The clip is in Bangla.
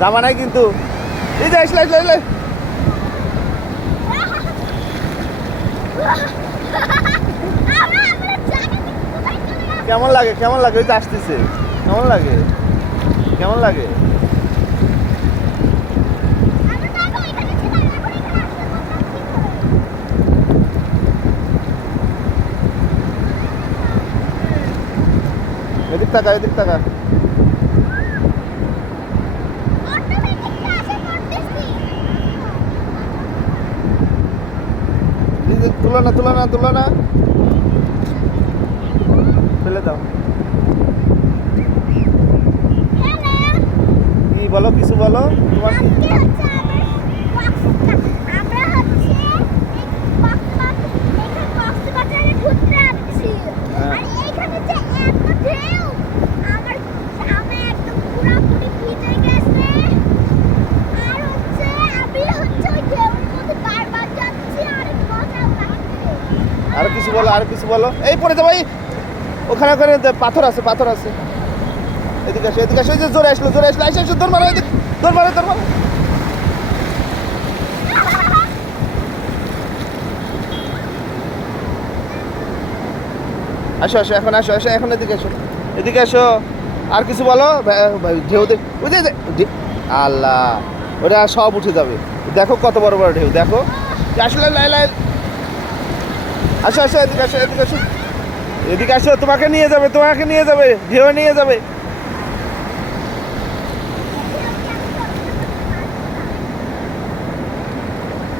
জামা নাই কিন্তু। এই যে আসলে আসলে আসলে কেমন লাগে কেমন লাগে? ওই যে আসতেছে, কেমন লাগে কেমন লাগে? এদিক টাকা এদিক টাকা। তুলো না তুলো না তুলো না, ফেলে দাও। কি বলো, কিছু বলো তোমার কি? আরো কিছু বলো, আরো কিছু বলো। এই পড়ে যাবো, এই ওখানে ওখানে পাথর আছে, পাথর আছে। এদিকে আসো এদিকে আসো। এই যে জোরে আসলো জোরে আসলো, আসো আসো, দৌড় মারো এদিক, দৌড় মারো দৌড় মারো। আসো আসো, এখন আসো আসো, এখন এদিকে আসো এদিকে আসো। আর কিছু বলো। ঢেউ দেখ, ওই যে আল্লাহ, ওটা সব উঠে যাবে। দেখো কত বড় বড় ঢেউ, দেখো। আসলে লাই লাই, আসো আসো এদিকে আসো এদিকে আসো এদিকে আসো, তোমাকে নিয়ে যাবে, তোমাকে নিয়ে যাবে, ঢেউ নিয়ে যাবে।